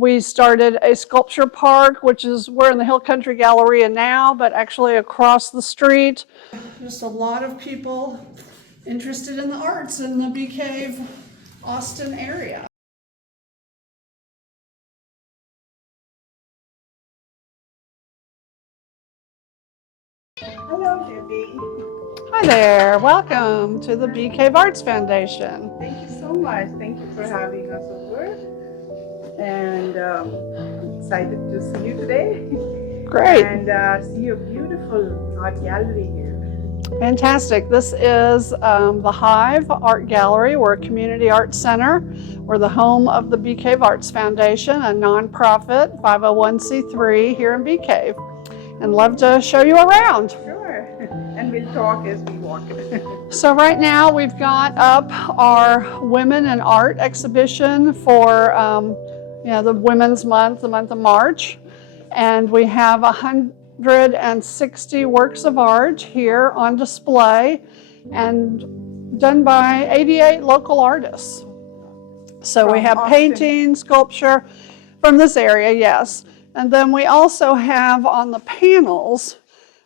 We started a sculpture park, which is, we're in the Hill Country Galleria now, but actually across the street. Just a lot of people interested in the arts in the Bee Cave, Austin area. Hello, Deby. Hi there, welcome to the Bee Cave Arts Foundation. Thank you so much. Thank you for having us over. And I'm excited to see you today. Great. And see your beautiful art gallery here. Fantastic. This is the Hive Art Gallery. We're a community arts center. We're the home of the Bee Cave Arts Foundation, a nonprofit 501c3 here in Bee Cave. And love to show you around. Sure. And we'll talk as we walk. So right now we've got up our Women in Art exhibition for the Women's Month, the month of March. And we have 160 works of art here on display and done by 88 local artists. So From we have Austin. painting, sculpture from this area, yes. And then we also have on the panels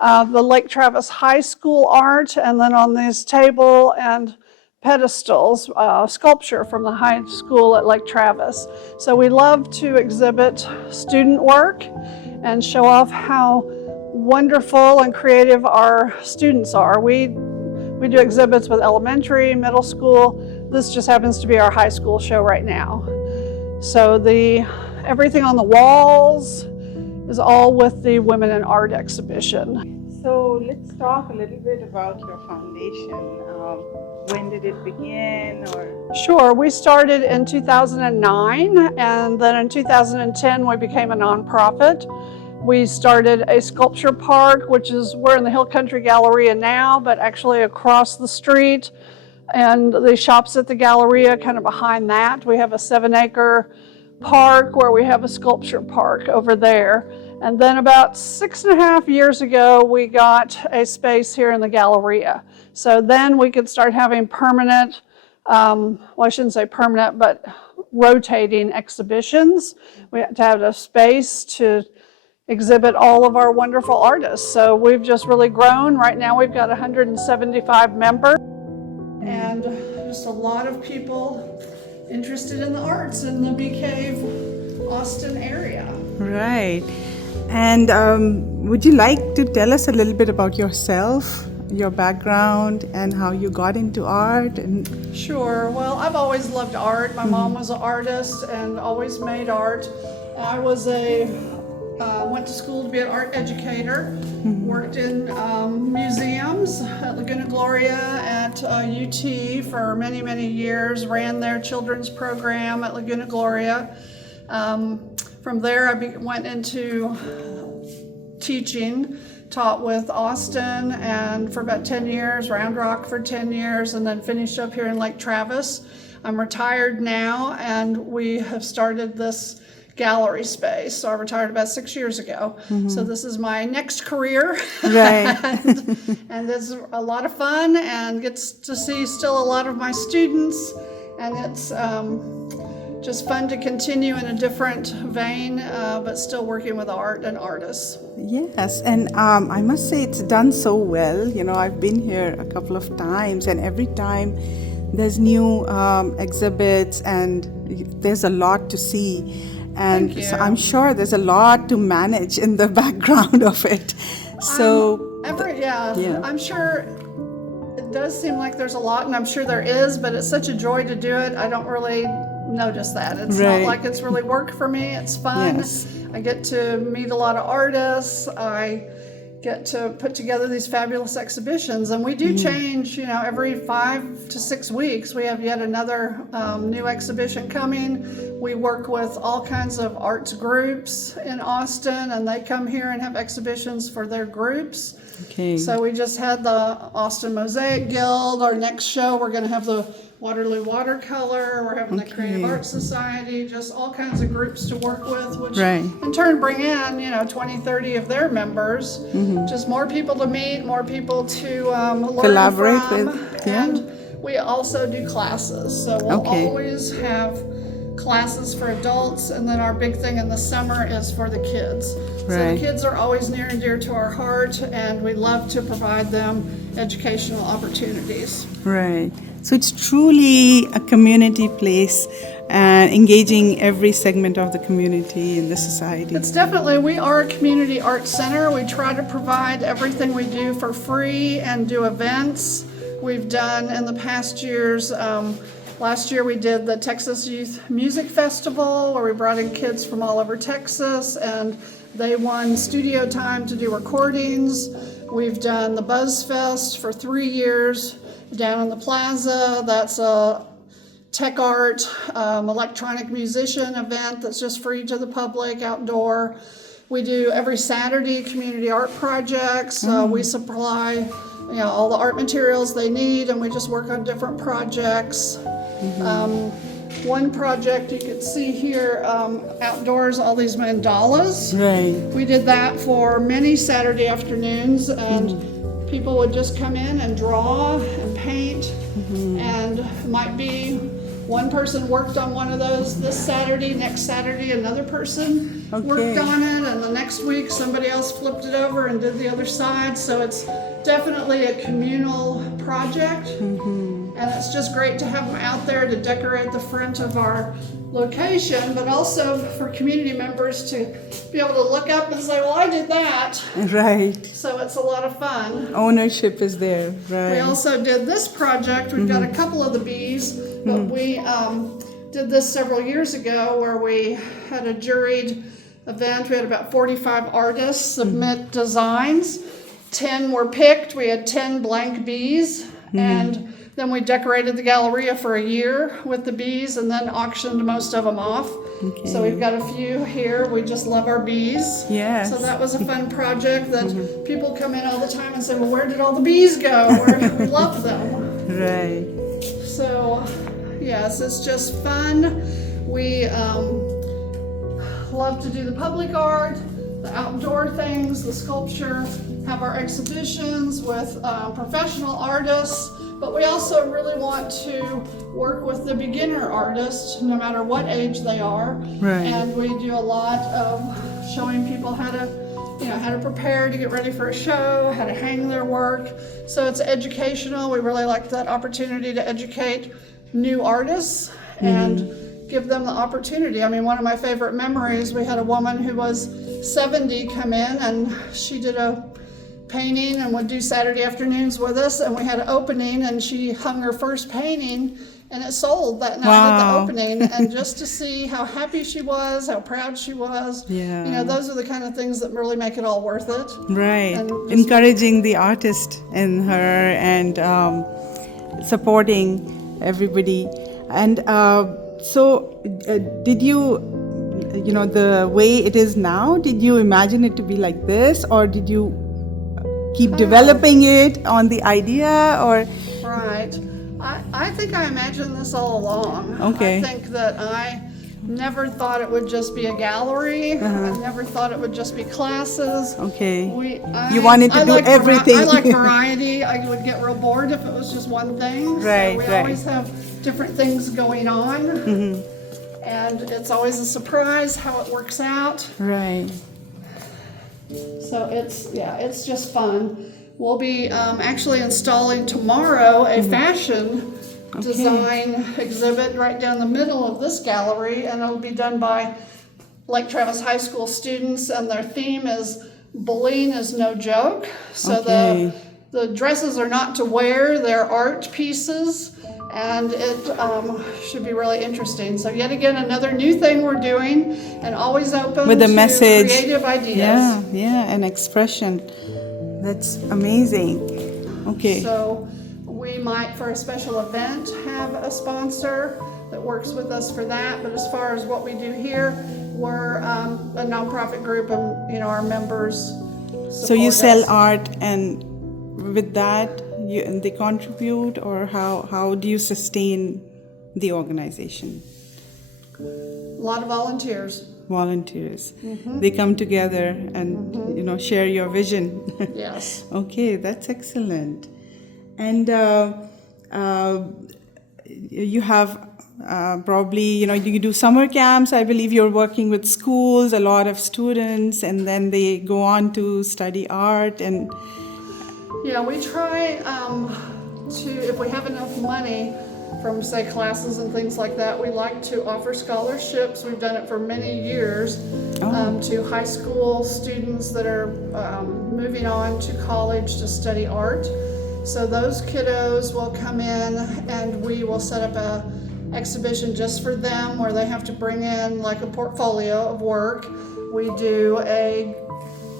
the Lake Travis High School art, and then on this table and pedestals, sculpture from the high school at Lake Travis. So we love to exhibit student work and show off how wonderful and creative our students are. We do exhibits with elementary, middle school. This just happens to be our high school show right now. So everything on the walls is all with the Women in Art exhibition. So let's talk a little bit about your foundation. When did it begin? Sure, we started in 2009, and then in 2010 we became a nonprofit. We started a sculpture park, which is, we're in the Hill Country Galleria now, but actually across the street, and the shops at the Galleria kind of behind that. We have a 7-acre park where we have a sculpture park over there. And then about 6.5 years ago, we got a space here in the Galleria. So then we could start having permanent, well, I shouldn't say permanent, but rotating exhibitions. We had to have a space to exhibit all of our wonderful artists. So we've just really grown. Right now we've got 175 members and just a lot of people interested in the arts in the Bee Cave, Austin area. Right. And would you like to tell us a little bit about yourself, your background, and how you got into art? Sure. Well, I've always loved art. My mom was an artist and always made art. I was went to school to be an art educator, worked in museums at Laguna Gloria, at UT for many, many years, ran their children's program at Laguna Gloria. From there, I went into teaching, taught with Austin and for about 10 years, Round Rock for 10 years, and then finished up here in Lake Travis. I'm retired now, and we have started this gallery space. So I retired about 6 years ago. So this is my next career. Right. and it's a lot of fun and gets to see still a lot of my students. And it's just fun to continue in a different vein, but still working with art and artists. Yes, and I must say it's done so well. You know, I've been here a couple of times, and every time there's new exhibits and there's a lot to see. And so I'm sure there's a lot to manage in the background of it. So I'm sure it does seem like there's a lot, and I'm sure there is, but it's such a joy to do it. I don't really notice that. It's not like it's really work for me. It's fun. Yes. I get to meet a lot of artists. I get to put together these fabulous exhibitions, and we do change, every 5 to 6 weeks we have yet another new exhibition coming. We work with all kinds of arts groups in Austin, and they come here and have exhibitions for their groups. Okay. So we just had the Austin Mosaic Guild. Our next show, we're going to have the Waterloo Watercolor. We're having the Creative Arts Society, just all kinds of groups to work with, which in turn bring in, 20, 30 of their members. Just more people to meet, more people to learn collaborate from. with. And we also do classes. So we'll always have classes for adults, and then our big thing in the summer is for the kids. So the Right. kids are always near and dear to our heart, and we love to provide them educational opportunities. Right. So it's truly a community place and engaging every segment of the community in the society. It's definitely, we are a community arts center. We try to provide everything we do for free and do events. We've done in the past years, last year we did the Texas Youth Music Festival where we brought in kids from all over Texas and they won studio time to do recordings. We've done the Buzz Fest for 3 years down in the plaza. That's a tech art, electronic musician event that's just free to the public, outdoor. We do every Saturday community art projects. We supply all the art materials they need, and we just work on different projects. One project you can see here, outdoors, all these mandalas. Right. We did that for many Saturday afternoons, and people would just come in and draw and paint, and it might be one person worked on one of those this Saturday, next Saturday another person worked on it, and the next week somebody else flipped it over and did the other side. So it's definitely a communal project, and it's just great to have them out there to decorate the front of our location, but also for community members to be able to look up and say, well, I did that. Right. So it's a lot of fun. Ownership is there. Right. We also did this project. We've got a couple of the bees, but we did this several years ago where we had a juried event. We had about 45 artists submit designs. 10 were picked. We had 10 blank bees, and then we decorated the Galleria for a year with the bees and then auctioned most of them off. Okay. So we've got a few here. We just love our bees. Yes. So that was a fun project that people come in all the time and say, well, where did all the bees go? We love them. Right. So, yes, it's just fun. We love to do the public art, the outdoor things, the sculpture, have our exhibitions with professional artists, but we also really want to work with the beginner artists, no matter what age they are. Right. And we do a lot of showing people how to prepare to get ready for a show, how to hang their work. So it's educational. We really like that opportunity to educate new artists and give them the opportunity. I mean, one of my favorite memories, we had a woman who was 70 come in and she did a painting and would do Saturday afternoons with us, and we had an opening and she hung her first painting and it sold that night at the opening. And just to see how happy she was, how proud she was, those are the kind of things that really make it all worth it. Right. And just encouraging the artist in her and supporting everybody. And did you, the way it is now, did you imagine it to be like this, or did you keep developing it on the idea, or? Right. I think I imagined this all along. Okay. I think that I never thought it would just be a gallery. I never thought it would just be classes. Okay. I wanted to do like everything. I like variety. I would get real bored if it was just one thing. Right, So we right. always have different things going on. And it's always a surprise how it works out. Right. So it's just fun. We'll be actually installing tomorrow a fashion design exhibit right down the middle of this gallery, and it'll be done by Lake Travis High School students, and their theme is bullying is no joke. So the dresses are not to wear, they're art pieces, and it should be really interesting. So yet again, another new thing we're doing, and always open With a to message. creative ideas. Yeah, an expression. That's amazing. Okay. So we might, for a special event, have a sponsor that works with us for that. But as far as what we do here, we're a nonprofit group, and our members So you support sell us. art, and with that they contribute, or how do you sustain the organization? A lot of volunteers. Volunteers. They come together and share your vision. Yes. Okay, that's excellent. And you have probably, you do summer camps. I believe you're working with schools, a lot of students, and then they go on to study art. And Yeah, we try to, if we have enough money from, say, classes and things like that, we like to offer scholarships. We've done it for many years to high school students that are moving on to college to study art. So those kiddos will come in and we will set up a exhibition just for them where they have to bring in like a portfolio of work. We do a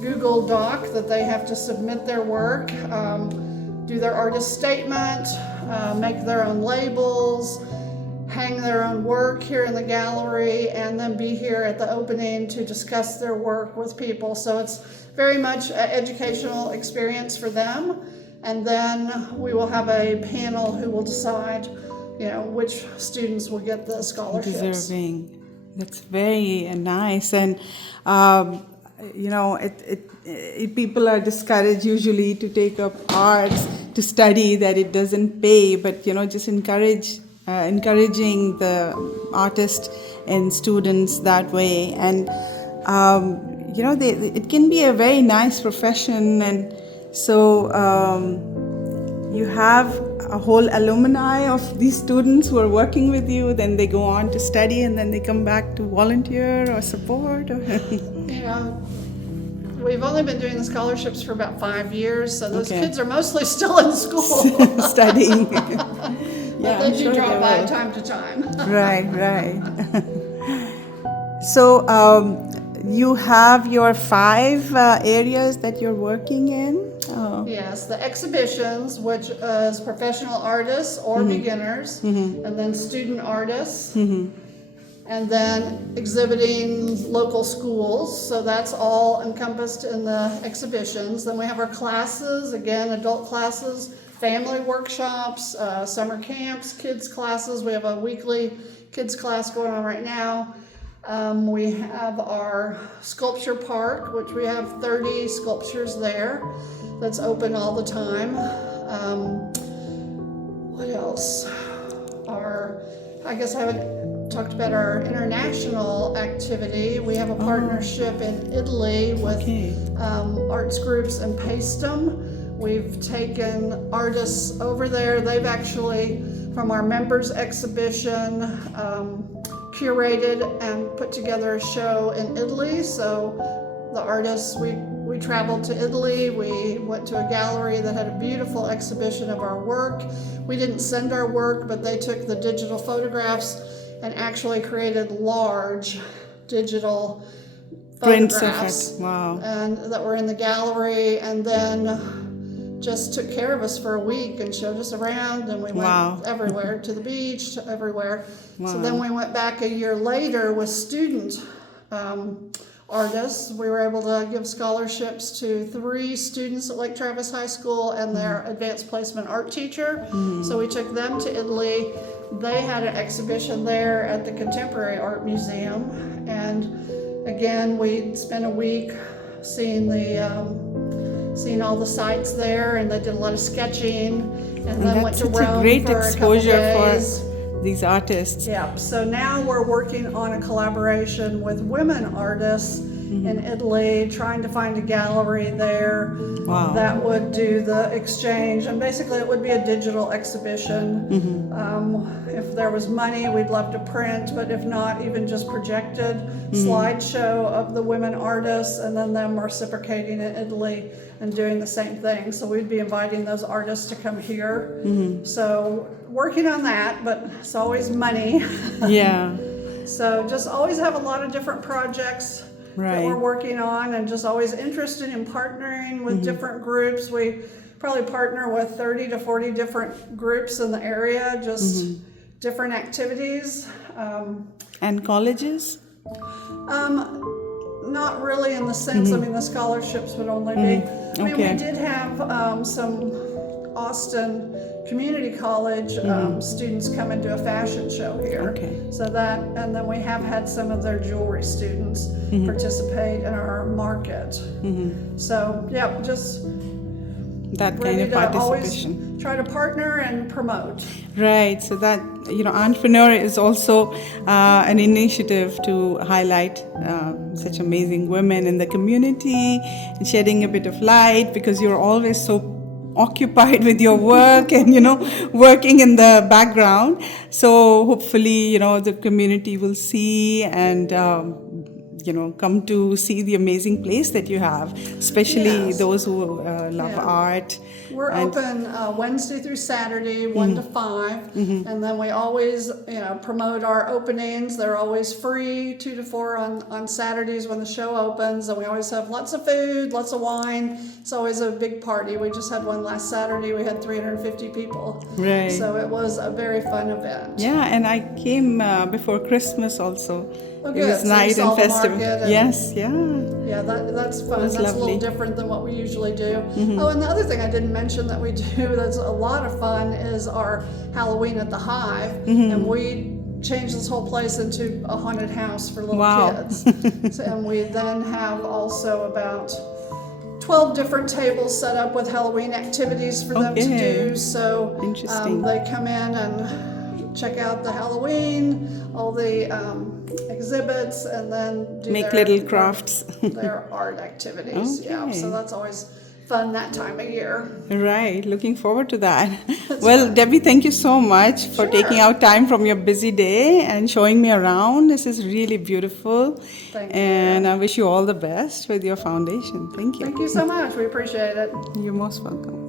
Google Doc that they have to submit their work, do their artist statement, make their own labels, hang their own work here in the gallery, and then be here at the opening to discuss their work with people. So it's very much an educational experience for them. And then we will have a panel who will decide, which students will get the scholarships. Deserving. That's very nice. And people are discouraged usually to take up arts to study, that it doesn't pay, but just encouraging the artist and students that way. And it can be a very nice profession. And so you have a whole alumni of these students who are working with you, then they go on to study, and then they come back to volunteer or support. We've only been doing the scholarships for about 5 years, so those kids are mostly still in school. Studying. But they do drop by time to time. Right. So you have your 5 areas that you're working in? Yes, the exhibitions, which is professional artists or beginners, and then student artists, and then exhibiting local schools. So that's all encompassed in the exhibitions. Then we have our classes, again, adult classes, family workshops, summer camps, kids classes. We have a weekly kids class going on right now. We have our sculpture park, which we have 30 sculptures there. That's open all the time. What else? I guess I haven't talked about our international activity. We have a partnership in Italy with arts groups in Paestum. We've taken artists over there. They've actually, from our members exhibition, curated and put together a show in Italy. So the artists, we traveled to Italy. We went to a gallery that had a beautiful exhibition of our work. We didn't send our work, but they took the digital photographs and actually created large digital photographs. Wow. And that were in the gallery, and then just took care of us for a week and showed us around, and we went everywhere, to the beach, to everywhere. So then we went back a year later with student artists. We were able to give scholarships to 3 students at Lake Travis High School and their advanced placement art teacher. So we took them to Italy. They had an exhibition there at the Contemporary Art Museum, and again we spent a week seeing all the sites there, and they did a lot of sketching, and then went to Rome a great for exposure a couple days. For these artists. Yeah, so now we're working on a collaboration with women artists in Italy, trying to find a gallery there that would do the exchange, and basically it would be a digital exhibition. If there was money, we'd love to print, but if not, even just projected slideshow of the women artists, and then them reciprocating in Italy and doing the same thing. So we'd be inviting those artists to come here. So working on that, but it's always money. So just always have a lot of different projects that we're working on, and just always interested in partnering with different groups. We probably partner with 30 to 40 different groups in the area, just different activities. And colleges? Not really in the sense, I mean, the scholarships would only be, I mean, we did have some Austin Community College students come and do a fashion show here. So that, and then we have had some of their jewelry students participate in our market. So, yeah, just that kind ready of to participation. always try to partner and promote. Right, so that, Auntpreneur is also an initiative to highlight such amazing women in the community and shedding a bit of light, because you're always so occupied with your work and working in the background. So hopefully the community will see and come to see the amazing place that you have, especially Yes. those who love Yeah. art. We're And- open Wednesday through Saturday, 1 to 5, and then we always, promote our openings. They're always free, 2 to 4 on Saturdays when the show opens, and we always have lots of food, lots of wine. It's always a big party. We just had one last Saturday. We had 350 people. Right. So it was a very fun event. Yeah, and I came before Christmas also. Oh, It good. was So you night saw and the festival. market and- Yes, yeah. Yeah, that's fun. was That's a lovely. little different than what we usually do. Oh, and the other thing I didn't mention that we do that's a lot of fun is our Halloween at the Hive. And we changed this whole place into a haunted house for little Wow. kids. And we then have also about 12 different tables set up with Halloween activities for them to Okay. do. So Interesting. they come in and check out the Halloween, all the exhibits, and then do Make their, little crafts. their art activities. Yeah, Okay. so that's always fun that time of year. Right, looking forward to that. Well, Debbie, thank you so much for Sure. taking out time from your busy day and showing me around. This is really beautiful. Thank you. And I wish you all the best with your foundation. Thank you. Thank you so much. We appreciate it. You're most welcome.